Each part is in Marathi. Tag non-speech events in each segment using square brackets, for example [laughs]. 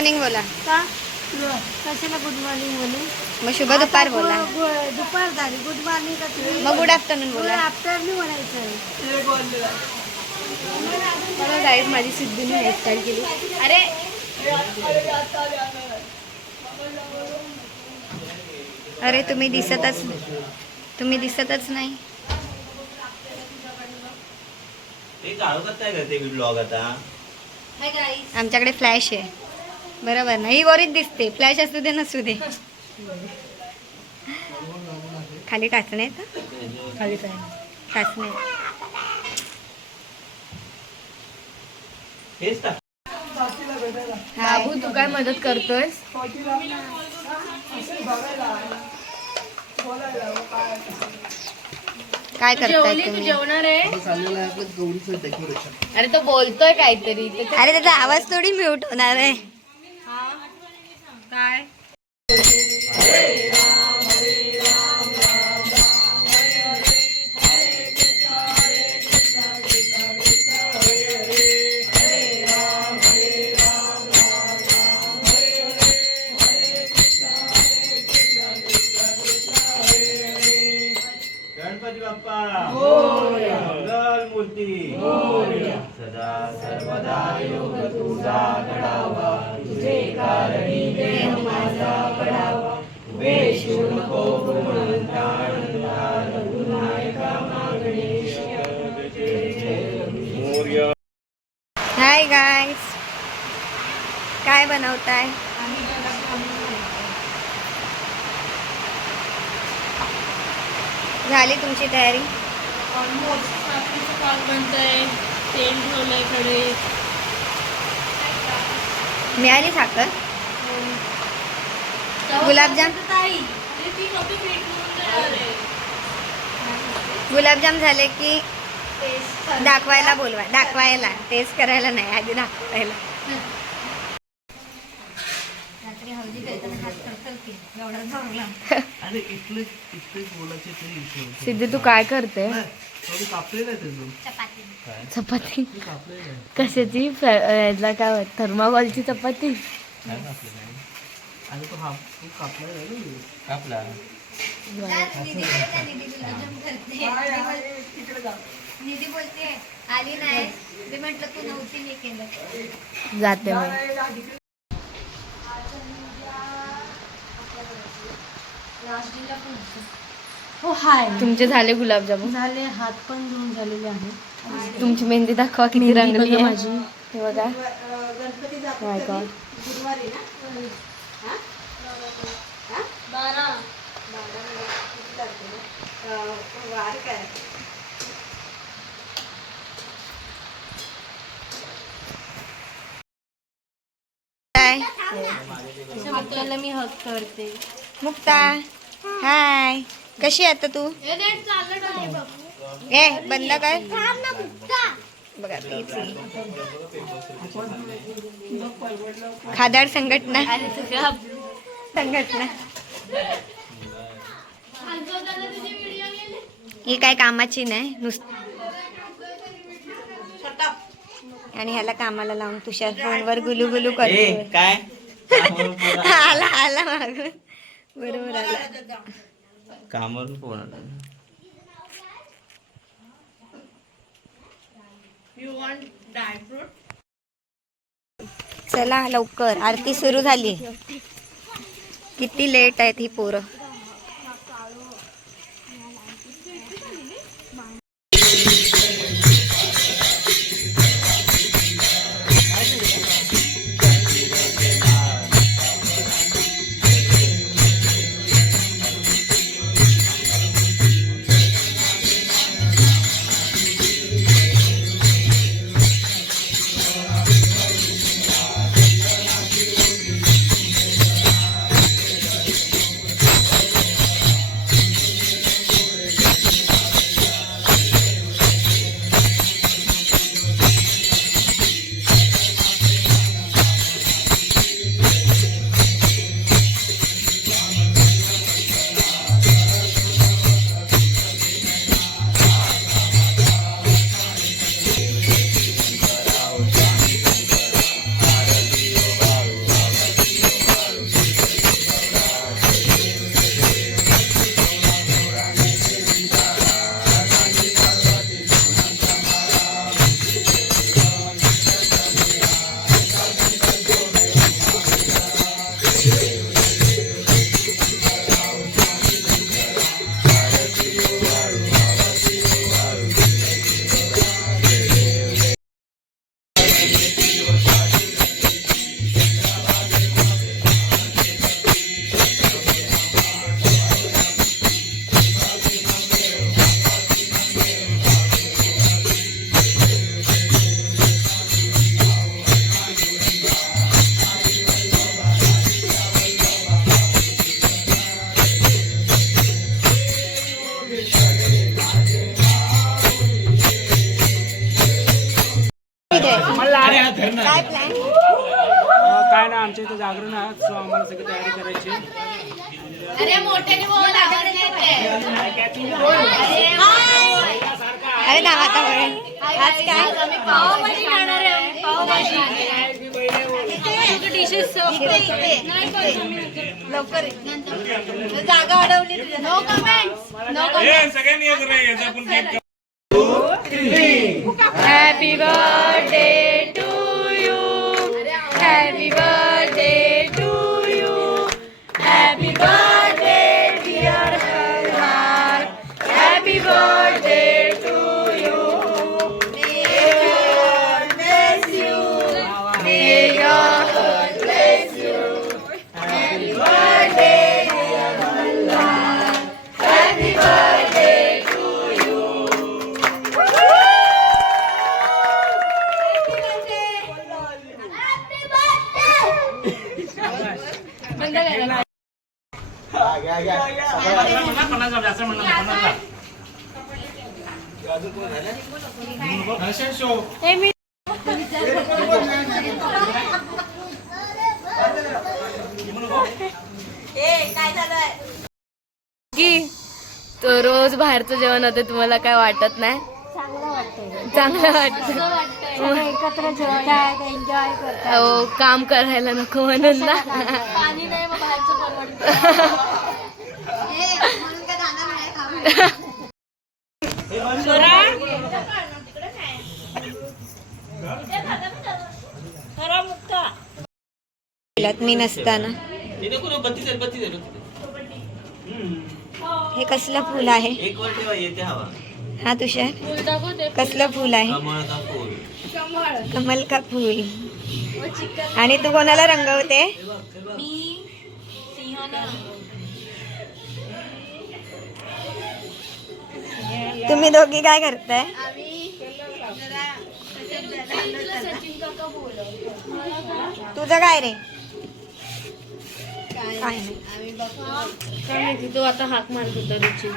मॉर्निंग बोला. का? कशाला गुड मॉर्निंग बोलू? मग शुभ दुपार बोला. दुपार झाली. गुड मॉर्निंग का तुम्ही? मग गुड आफ्टरनून बोला. आफ्टरनून म्हणायचं. मला गाईड माझी सिद्धूने हेअरस्टाईल केली. अरे! अरे तुम्ही दिसतच तुम्ही दिसतच नाही. आमच्याकडे फ्लॅश आहे. बरोबर ना. ही गोरीच दिसते. फ्लॅश असू दे नसू दे. खाली टाचणे? खाली टाचणे हाय. तू काय मदत करतोयस? काय करताय तू तुम्ही? जेवणार आहे? अरे तो बोलतोय काहीतरी. अरे त्याचा आवाज थोडी म्यूट होणार आहे. काय? झाली तुमची तयारी? ऑलमोस्ट साखरेचं पाक बनतंय तेल ठेवलंयकडे मिळाली साखर? गुलाबजाम? गुलाबजाम झाले की दाखवायला बोलवा. दाखवायला. टेस्ट करायला नाही. आधी दाखवायला. रात्री हळदी करताना हात करतात एवढा [laughs] अरे इथले इथले बोलायचे ते इथे सिद्धी तू काय करते? थोडी त्याचं चपाती. कशाची? फॅ- याला काय थर्माकॉलची चपाती? आणि तो हा तू कापलेला आहे ना. कापला. निधी बोलते आली नाही. मी म्हंटल तू नव्हती मी केलं. जाते हो हाय. तुमचे झाले गुलाबजामुन. झाले हात पण धुवून झालेले आहेत. तुमची मेहंदी दाखवा किती मेहंदी रंगली बघा. आहे. माझी. हे? बघा माय गॉड काय आपल्याला मी हक करते. मुक्ता हाय. कशी आहे आता तू? ए बंद कर. बघा. खादाड संघटना. संघटना. ही काय कामाची नाही नुसतं आणि ह्याला कामाला लावून तुषार फोनवर गुलू गुलू करतो. [laughs] आला आला मागून. बरोबर आला. आला चला लवकर आरती सुरू झाली. किती लेट आहेत ही पोरं. अरे ना आता बघा. आज काय? पावभाजी खाणार आहे पावभाजी. डिशेस लवकर जागा अडवली no comments no happy birthday की तो रोज बाहेरचं जेवण होते तुम्हाला काय वाटत नाही? चांगलं वाटतं एकत्र जेवतात एन्जॉय काम करायला नको म्हणून ना. [laughs] हे कसलं फुल आहे? एक वर ठेवा येते हवा. हा तुषार? कसलं फुल आहे? कमळ का फूल? कमल का फुल? आणि तू कोणाला रंगवते? तुम्ही दोघी काय करताय? तुझं काय रे? काय नाही काय माहिती तो आता हाक मारत होता रुची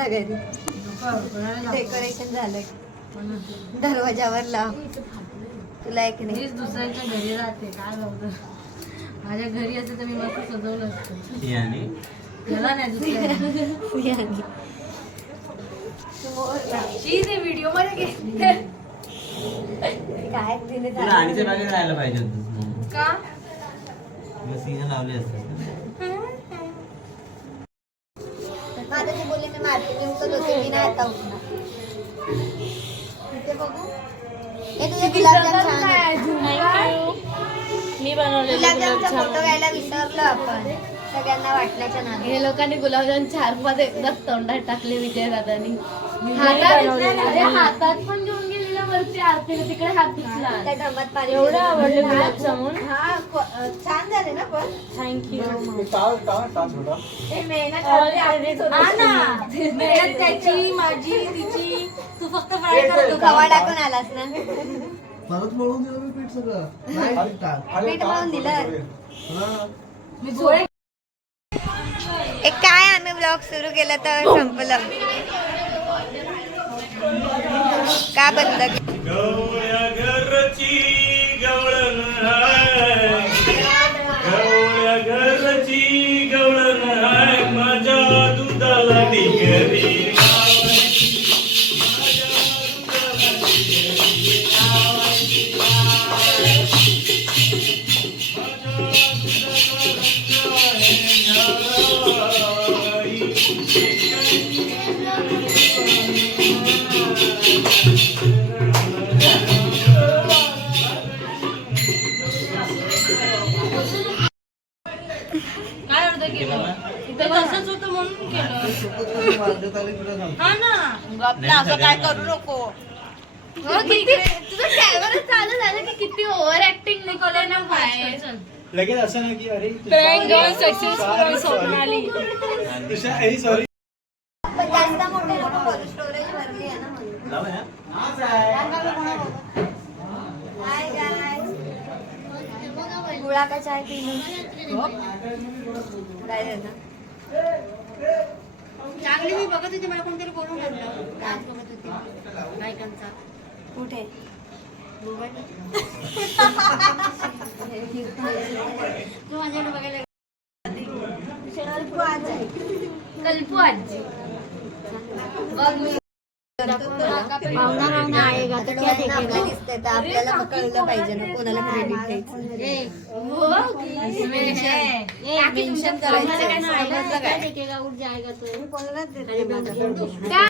जा घरी? डेकोरेशन झालंय. दरवाजावर लाव. तुला एक नाही. मीच दुसऱ्यांच्या घरी राहते काय लावतं माझ्या घरी असते तर मी मस्त सजवलं असतं. त्याला नाही दुसऱ्या व्हिडिओमध्ये काय तिने राहायला पाहिजे का? सिंह लावले असतात मारते मी उठत होते मी नाही आता उठणार इथे बघू. हे तुझे गुलाबजाम छान आहेत. मी बनवलेले गुलाबजामचा फोटो गुलाबजाम घ्यायला विसरलो आपण. सगळ्यांना हे लोकांनी गुलाबजाम चार पाच एकदा तोंडात टाकले विजय दादानी अरे हातात पण घेऊन वरती आरतीला तिकडे हात दिसला त्या पाणी एवढं आवडले गुलाबजामुन हा छान झाले ना पण. थँक्यू हे मेहनत करते आपलीच होती. ना मेहनत त्याची माझी तिची. तू फक्त फ्राय करत तू होता. खवा टाकून आलास ना? परत मळून दिलं मी पीठ सगळं. नाही टाक. पीठ मळून दिलं. हा. मी गोळे एक काय आम्ही ब्लॉग सुरू केलं तर संपलं. का बंद? केलं? गवळ्या घरची तुझं कॅमेरा चालू झालं की किती ओव्हर ऍक्टिंग निघालं ना बाहेर लगेच असं ना की अरे सॉरी पण जास्त मोठे नको बोलू स्टोरेज भरली आहे ना म्हणून. लावा या. हाय गाय गुळा का चाय पिली काय रे ना? चांगली मी बघत होती मला कोणतरी बोलून बायकांचा कुठे? माझ्याकडे बघायला तू आज आहे. कल्पू आजी पाहुणा रावणा आहे का तर क्या सगळ्यांना आपलं दिसतंय तर आपल्याला मग कळलं पाहिजे ना कोणाला क्रेडिट द्यायचं मेन्शन करायचं समजलं काय देखेगा उठ जाएगा तो कोणालाच देत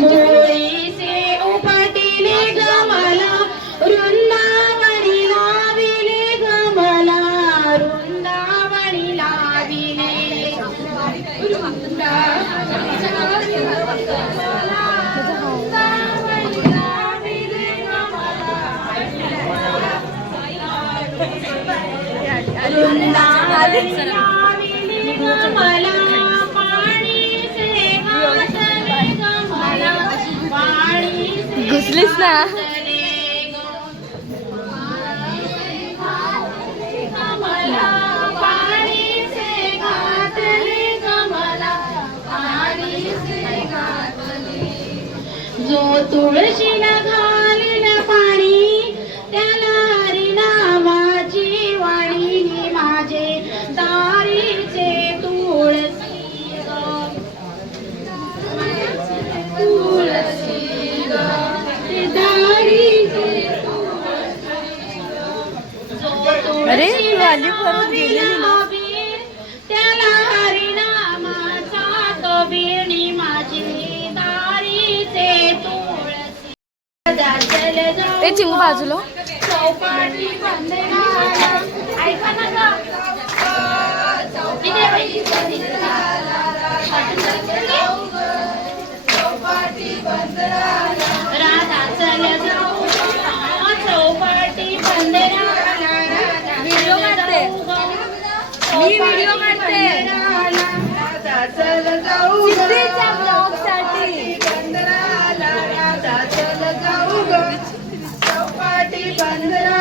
मुळीचे उपटिले गमला वृंदावनी लाविले गमला वृंदावनी लाविले गमला से ना जो तुळशी ते चिंगू बाजूला. मी व्हिडिओ काढते. चल जाऊ. Thank you.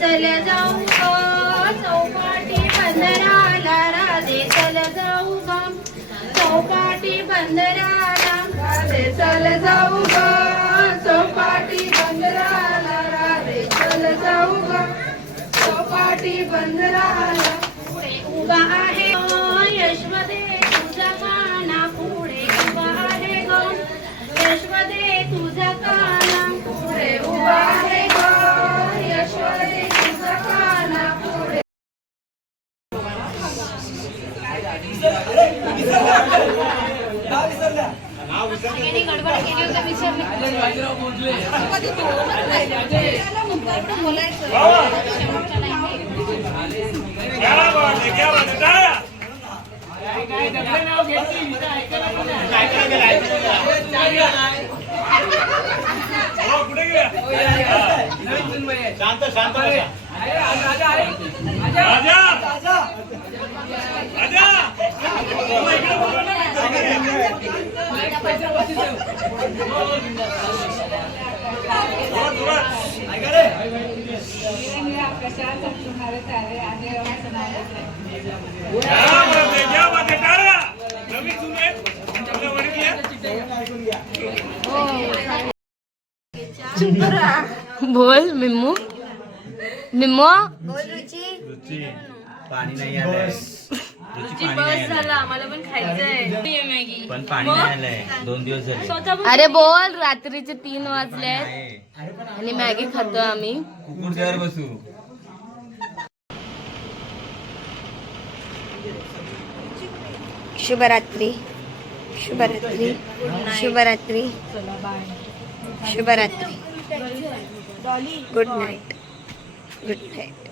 चल जाऊ चौपाटी बंदराला. राधे चल जाऊ चौपाटी बंदराला. राधे चल जाऊ शांत शांत. राजा राजा बोल मिम्मू। मिम्मू? बोल रुची। रुची। पाणी नाही आलंय. रुची पाणी नाही आलंय. आम्हाला पण खायचंय. पण पाणी नाही आलंय. दोन दिवस झाले. अरे बोल रात्रीचे तीन वाजले. आणि मॅगी खातो आम्ही. बसू. शुभरात्री. शुभरात्री. शुभरात्री. शुभरात्री. Good night good night good night